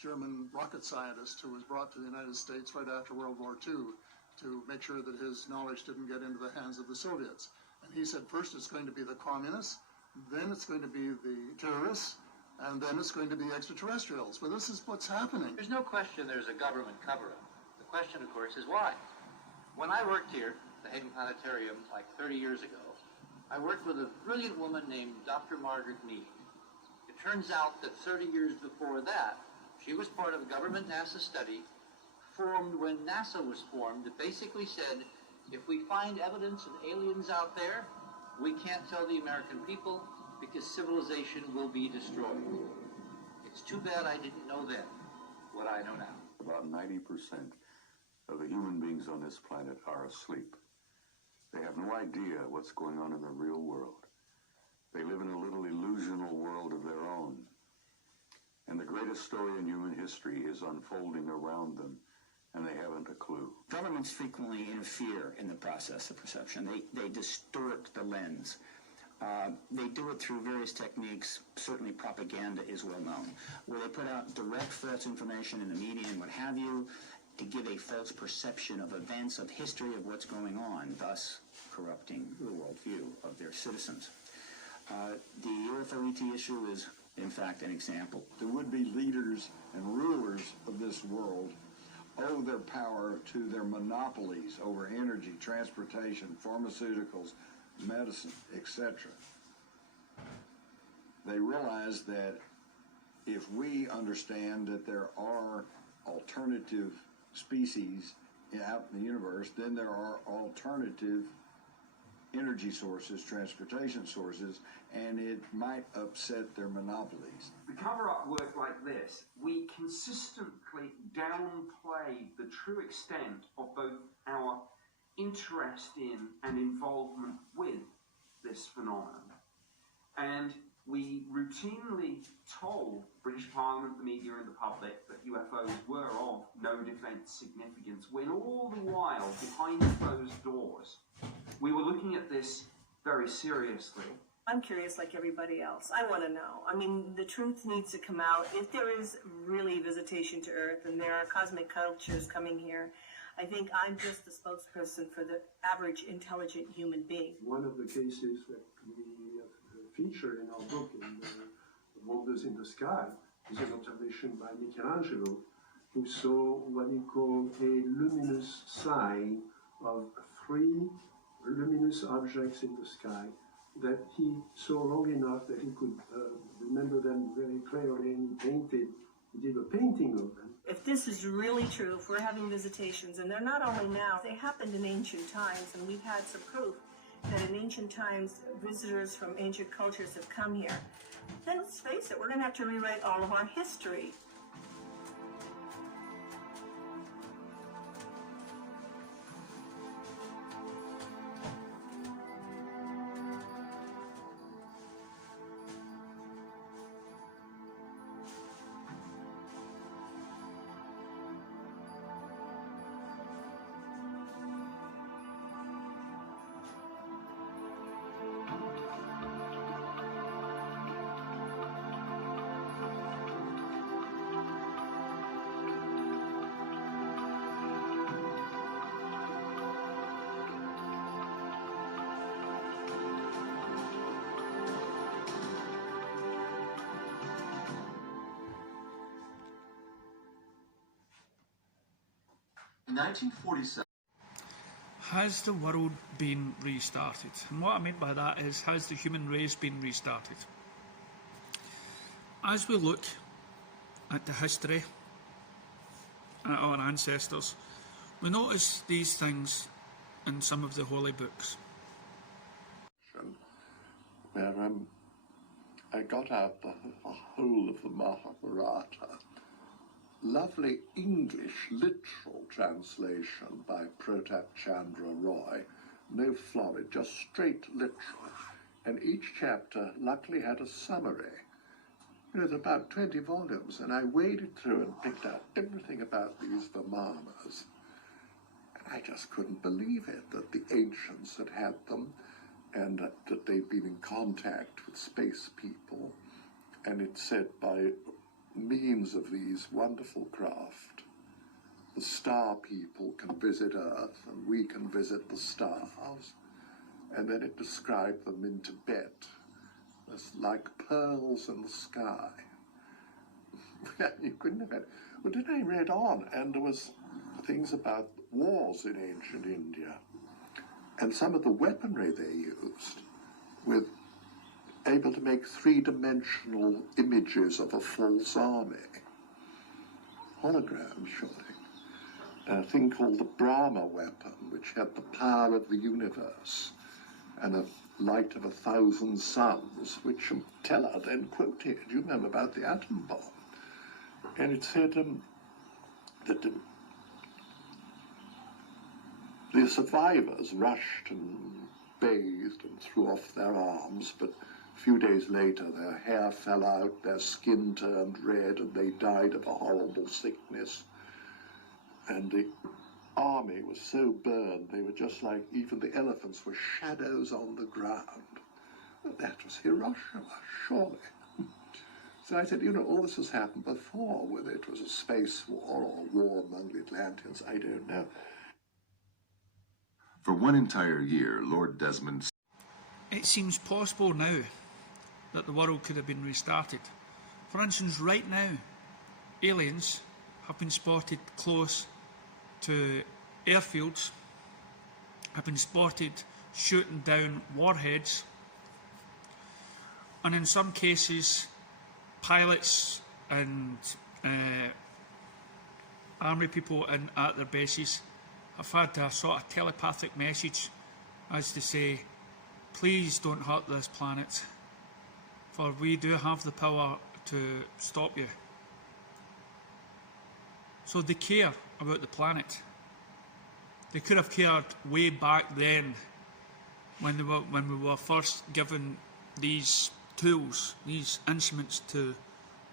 German rocket scientist who was brought to the United States right after World War II to make sure that his knowledge didn't get into the hands of the Soviets. And he said first it's going to be the communists, then it's going to be the terrorists, and then it's going to be extraterrestrials. Well, this is what's happening. There's no question there's a government cover-up. The question, of course, is why? When I worked here, the Hagen Planetarium, like 30 years ago, I worked with a brilliant woman named Dr. Margaret Mead. It turns out that 30 years before that, she was part of a government NASA study formed when NASA was formed that basically said, if we find evidence of aliens out there, we can't tell the American people because civilization will be destroyed. It's too bad I didn't know then what I know now. About 90% of the human beings on this planet are asleep. They have no idea what's going on in the real world. They live in a little illusional world of their own. And the greatest story in human history is unfolding around them, and they haven't a clue. Governments frequently interfere in the process of perception. They distort the lens. They do it through various techniques. Certainly propaganda is well known, where they put out direct false information in the media and what have you to give a false perception of events, of history, of what's going on, thus corrupting the worldview of their citizens. The UFO ET issue is, in fact, an example. The would-be leaders and rulers of this world owe their power to their monopolies over energy, transportation, pharmaceuticals, medicine, etc. They realize that if we understand that there are alternative species out in the universe, then there are alternative energy sources, transportation sources, and it might upset their monopolies. The cover-up work like this, we consistently downplay the true extent of both our interest in and involvement with this phenomenon. And we routinely told British Parliament, the media and the public that UFOs were of no defence significance, when all the while, behind closed doors, we were looking at this very seriously. I'm curious like everybody else. I want to know. I mean, the truth needs to come out. If there is really visitation to Earth and there are cosmic cultures coming here, I think I'm just the spokesperson for the average intelligent human being. One of the cases that we feature in our book, in Wonders in the Sky, is an observation by Michelangelo, who saw what he called a luminous sign of 3 luminous objects in the sky that he saw long enough that he could remember them very clearly, and he did a painting of them. If this is really true, if we're having visitations, and they're not only now, they happened in ancient times, and we've had some proof that in ancient times, visitors from ancient cultures have come here, then let's face it, we're going to have to rewrite all of our history. In 1947, has the world been restarted? And what I mean by that is, has the human race been restarted? As we look at the history and at our ancestors, we notice these things in some of the holy books. Where I got out the whole of the Mahabharata. Lovely English literal translation by Pratap Chandra Roy. No florid, just straight literal. And each chapter luckily had a summary. You know, it's about 20 volumes, and I waded through and picked out everything about these Vimanas. And I just couldn't believe it, that the ancients had had them, and that they'd been in contact with space people. And it's said by means of these wonderful craft, the star people can visit Earth and we can visit the stars, and then it described them in Tibet as like pearls in the sky. You couldn't have had. Well, then I read on, and there was things about wars in ancient India, and some of the weaponry they used with able to make three-dimensional images of a false army. Holograms, surely. A thing called the Brahma weapon, which had the power of the universe and a light of 1,000 suns, which Teller then quoted. You remember about the atom bomb. And it said that the survivors rushed and bathed and threw off their arms, but a few days later their hair fell out, their skin turned red, and they died of a horrible sickness. And the army was so burned, they were just like, even the elephants were shadows on the ground. Well, that was Hiroshima, surely. So I said, all this has happened before, whether it was a space war or a war among the Atlanteans, I don't know. For one entire year, Lord Desmond... It seems possible now that the world could have been restarted. For instance, right now, aliens have been spotted close to airfields, have been spotted shooting down warheads, and in some cases, pilots and army people at their bases have had a sort of telepathic message as to say, please don't hurt this planet, for we do have the power to stop you. So they care about the planet. They could have cared way back then when we were first given these tools, these instruments to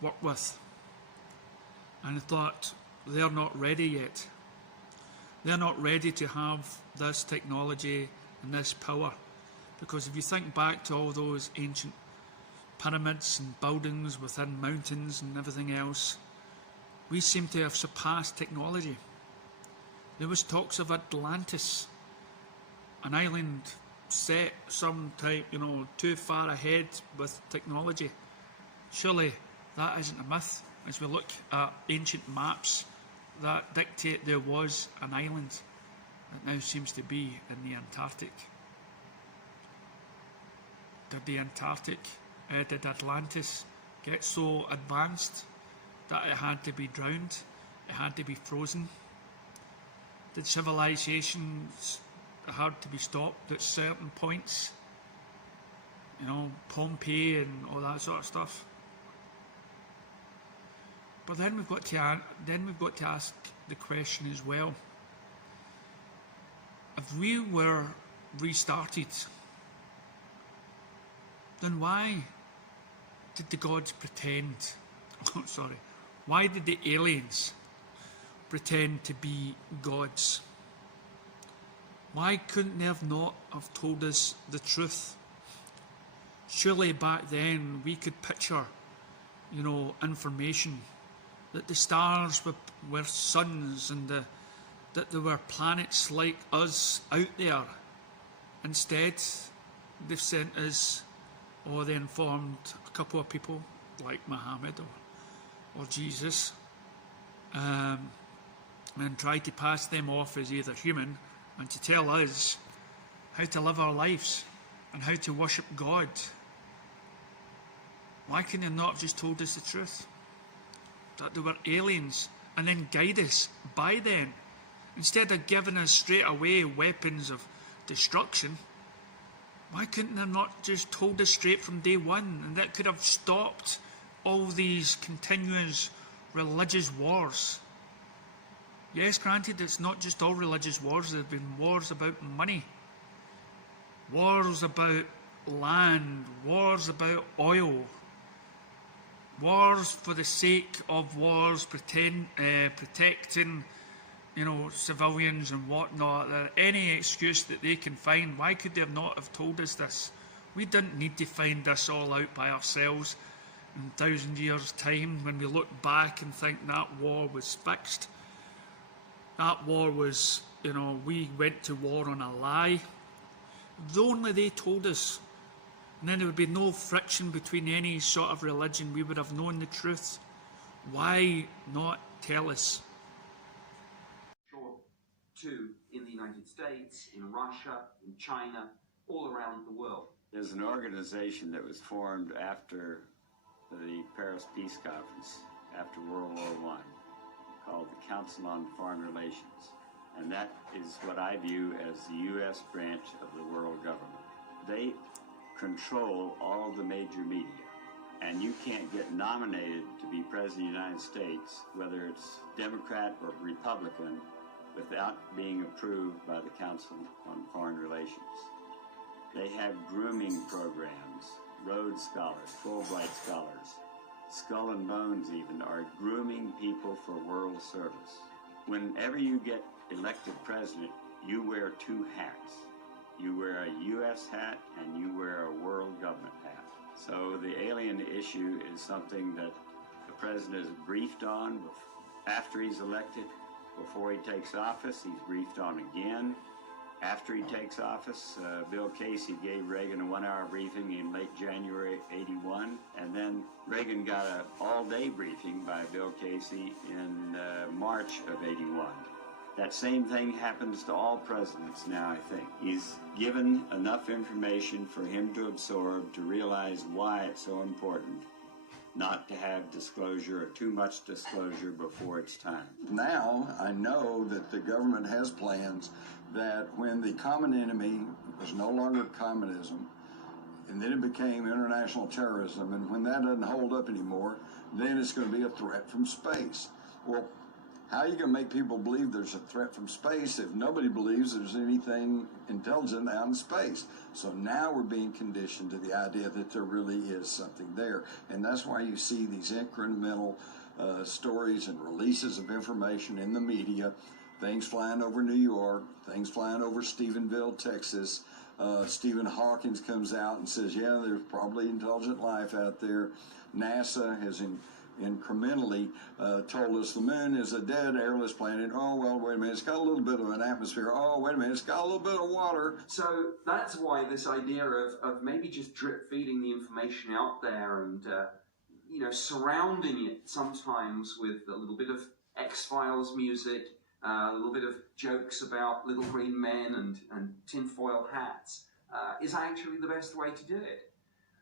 work with. And I thought, they're not ready yet. They're not ready to have this technology and this power. Because if you think back to all those ancient pyramids and buildings within mountains and everything else, we seem to have surpassed technology. There was talks of Atlantis, an island set some type, too far ahead with technology. Surely that isn't a myth. As we look at ancient maps that dictate there was an island that now seems to be in the Antarctic. Did Atlantis get so advanced that it had to be drowned? It had to be frozen? Did civilizations had to be stopped at certain points? Pompeii and all that sort of stuff. But then we've got to ask the question as well. If we were restarted, then why did the gods pretend? Why did the aliens pretend to be gods? Why couldn't they have not have told us the truth? Surely back then we could picture, information that the stars were suns and that there were planets like us out there. Instead, they've sent us, or they informed a couple of people like Muhammad or Jesus, and tried to pass them off as either human and to tell us how to live our lives and how to worship God. Why couldn't they not have just told us the truth? That there were aliens, and then guide us by them. Instead of giving us straight away weapons of destruction, why couldn't they not just told us straight from day one? And that could have stopped all these continuous religious wars. Yes, granted, it's not just all religious wars. There have been wars about money, wars about land, wars about oil, wars for the sake of wars, protecting, civilians and whatnot. Any excuse that they can find. Why could they not have told us this? We didn't need to find this all out by ourselves. in 1,000 years' time, when we look back and think that war was fixed, that war was, we went to war on a lie. If only they told us, and then there would be no friction between any sort of religion. We would have known the truth. Why not tell us? Sure, too, in the United States, in Russia, in China, all around the world. There's an organization that was formed after the Paris Peace Conference, after World War I, called the Council on Foreign Relations. And that is what I view as the U.S. branch of the world government. They control all the major media. And you can't get nominated to be President of the United States, whether it's Democrat or Republican, without being approved by the Council on Foreign Relations. They have grooming programs, Rhodes Scholars, Fulbright Scholars, Skull and Bones even are grooming people for world service. Whenever you get elected president, you wear two hats. You wear a U.S. hat and you wear a world government hat. So the alien issue is something that the president is briefed on after he's elected. Before he takes office, he's briefed on again. After he takes office, Bill Casey gave Reagan a 1-hour briefing in late January '81, and then Reagan got an all-day briefing by Bill Casey in March of '81. That same thing happens to all presidents now, I think. He's given enough information for him to absorb, to realize why it's so important not to have disclosure or too much disclosure before it's time. Now I know that the government has plans that when the common enemy was no longer communism, and then it became international terrorism, and when that doesn't hold up anymore, then it's going to be a threat from space. Well, how are you going to make people believe there's a threat from space if nobody believes there's anything intelligent out in space? So now we're being conditioned to the idea that there really is something there. And that's why you see these incremental stories and releases of information in the media, things flying over New York, things flying over Stephenville, Texas. Stephen Hawking comes out and says, yeah, there's probably intelligent life out there. NASA has incrementally told us the moon is a dead airless planet. Oh, well, wait a minute, it's got a little bit of an atmosphere. Oh, wait a minute, it's got a little bit of water. So that's why this idea of maybe just drip feeding the information out there and, surrounding it sometimes with a little bit of X-Files music, a little bit of jokes about little green men and tinfoil hats, is actually the best way to do it.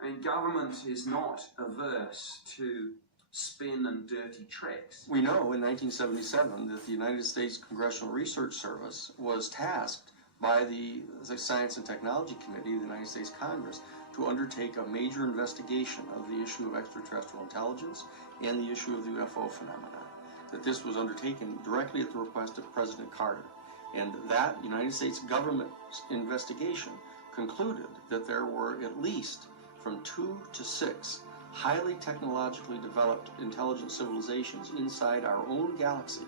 I mean, government is not averse to spin and dirty tricks. We know in 1977 that the United States Congressional Research Service was tasked by the Science and Technology Committee of the United States Congress to undertake a major investigation of the issue of extraterrestrial intelligence and the issue of the UFO phenomena. That this was undertaken directly at the request of President Carter. And that United States government investigation concluded that there were at least from 2 to 6 highly technologically developed intelligent civilizations inside our own galaxy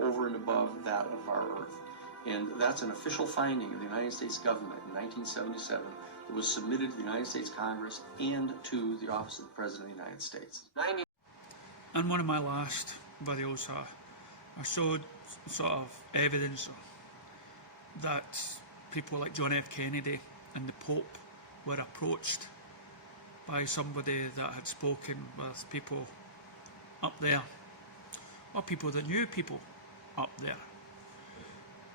over and above that of our Earth. And that's an official finding of the United States government in 1977 that was submitted to the United States Congress and to the Office of the President of the United States. In one of my last videos, I showed sort of evidence that people like John F. Kennedy and the Pope were approached by somebody that had spoken with people up there, or people that knew people up there,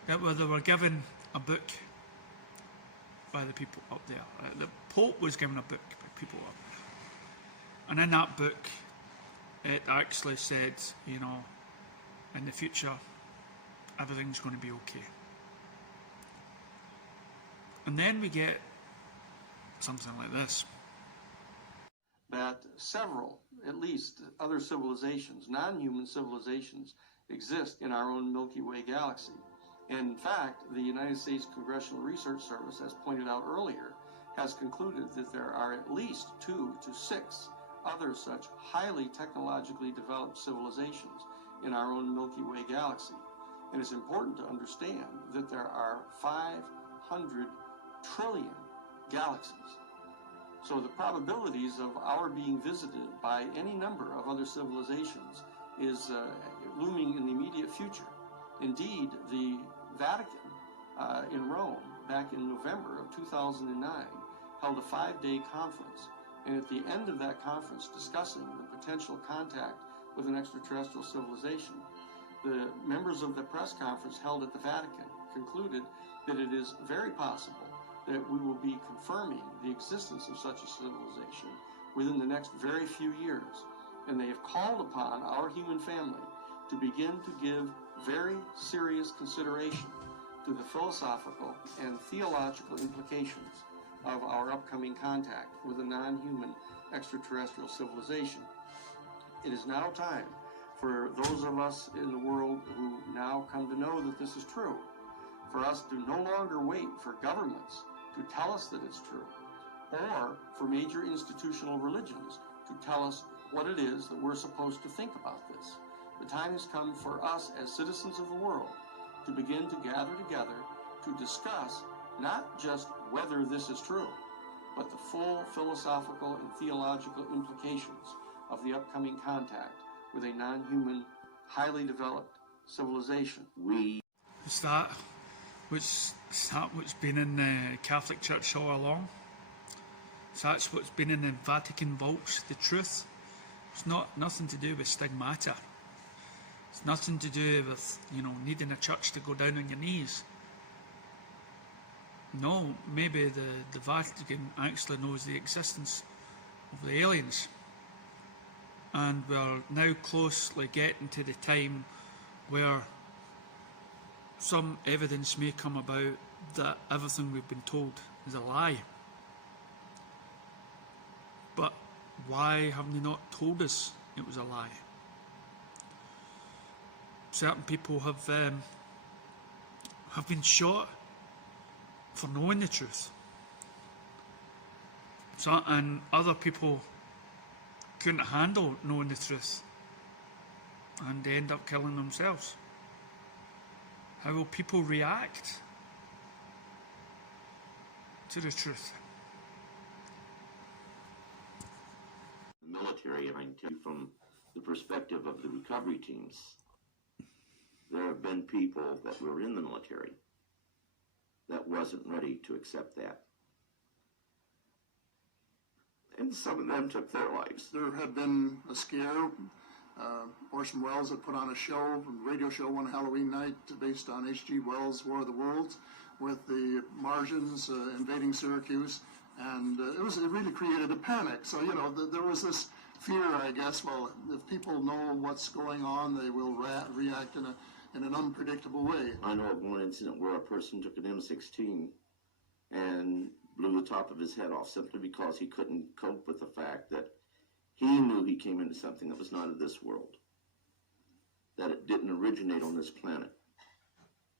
that they were given a book by the people up there. The Pope was given a book by people up there, and in that book it actually said, in the future everything's going to be okay. And then we get something like this. That several, at least, other civilizations, non-human civilizations, exist in our own Milky Way galaxy. And in fact, the United States Congressional Research Service, as pointed out earlier, has concluded that there are at least 2 to 6 other such highly technologically developed civilizations in our own Milky Way galaxy. And it's important to understand that there are 500 trillion galaxies. So the probabilities of our being visited by any number of other civilizations is looming in the immediate future. Indeed, the Vatican in Rome back in November of 2009 held a 5-day conference, and at the end of that conference, discussing the potential contact with an extraterrestrial civilization, the members of the press conference held at the Vatican concluded that it is very possible that we will be confirming the existence of such a civilization within the next very few years. And they have called upon our human family to begin to give very serious consideration to the philosophical and theological implications of our upcoming contact with a non-human extraterrestrial civilization. It is now time for those of us in the world who now come to know that this is true, for us to no longer wait for governments to tell us that it's true, or for major institutional religions to tell us what it is that we're supposed to think about this. The time has come for us as citizens of the world to begin to gather together to discuss not just whether this is true, but the full philosophical and theological implications of the upcoming contact with a non-human, highly developed civilization. Is that what's been in the Catholic Church all along? That's what's been in the Vatican vaults, the truth. It's nothing to do with stigmata. It's nothing to do with, needing a church to go down on your knees. No, maybe the Vatican actually knows the existence of the aliens. And we're now closely getting to the time where some evidence may come about that everything we've been told is a lie. But why haven't they not told us it was a lie? Certain people have been shot for knowing the truth. And other people couldn't handle knowing the truth and they end up killing themselves. How will people react to the truth? The military, I can tell you from the perspective of the recovery teams, there have been people that were in the military that wasn't ready to accept that. And some of them took their lives. There had been a scare. Orson Welles had put on a radio show one Halloween night based on H.G. Wells' War of the Worlds with the Martians invading Syracuse. And it really created a panic. So, there was this fear, I guess, well, if people know what's going on, they will react in an unpredictable way. I know of one incident where a person took an M16 and blew the top of his head off simply because he couldn't cope with the fact that he knew he came into something that was not of this world, that it didn't originate on this planet.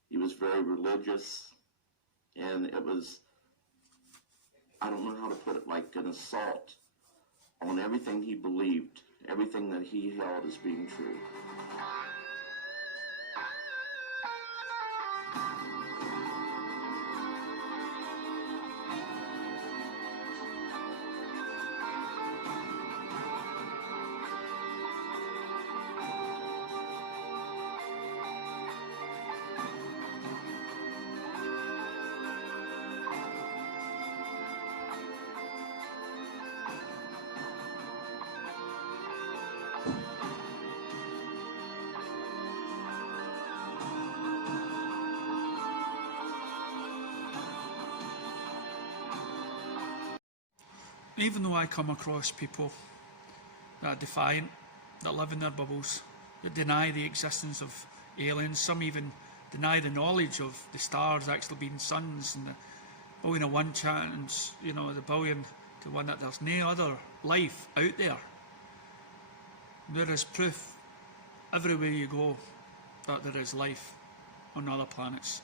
He was very religious, and it was, I don't know how to put it, like an assault on everything he believed, everything that he held as being true. Even though I come across people that are defiant, that live in their bubbles, that deny the existence of aliens, some even deny the knowledge of the stars actually being suns and the billion of one chance, the billion to one that there's no other life out there. There is proof everywhere you go that there is life on other planets.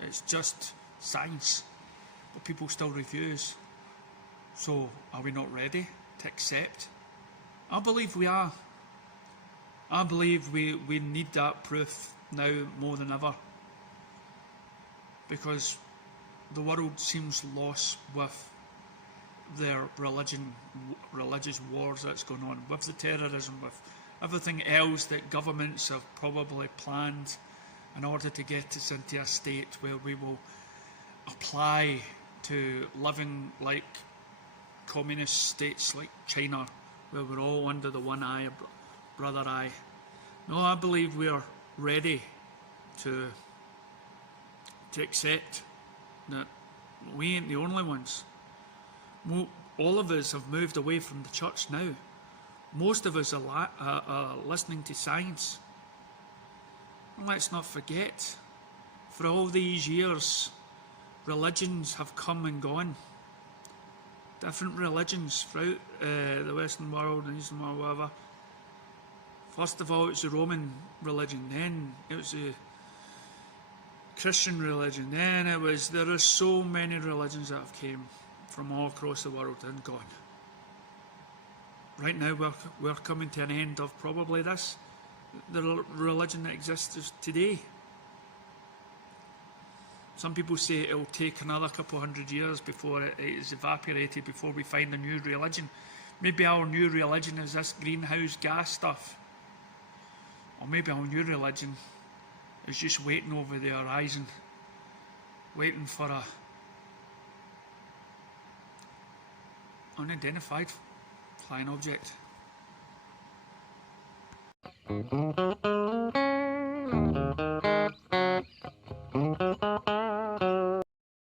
It's just science, but people still refuse. So, are we not ready to accept? I believe we are. I believe we need that proof now more than ever. Because the world seems lost with their religious wars that's going on, with the terrorism, with everything else that governments have probably planned in order to get us into a state where we will apply to living like communist states like China, where we're all under the one eye, brother eye. No, I believe we are ready to accept that we ain't the only ones. All of us have moved away from the church now. Most of us are listening to science. And let's not forget, for all these years, religions have come and gone. Different religions throughout the Western world and Eastern world, whatever. First of all, it's the Roman religion, then it was the Christian religion, then there are so many religions that have came from all across the world and gone. Right now we're coming to an end of probably the religion that exists today. Some people say it'll take another couple hundred years before it is evaporated, before we find a new religion. Maybe our new religion is this greenhouse gas stuff. Or maybe our new religion is just waiting over the horizon, waiting for a unidentified flying object.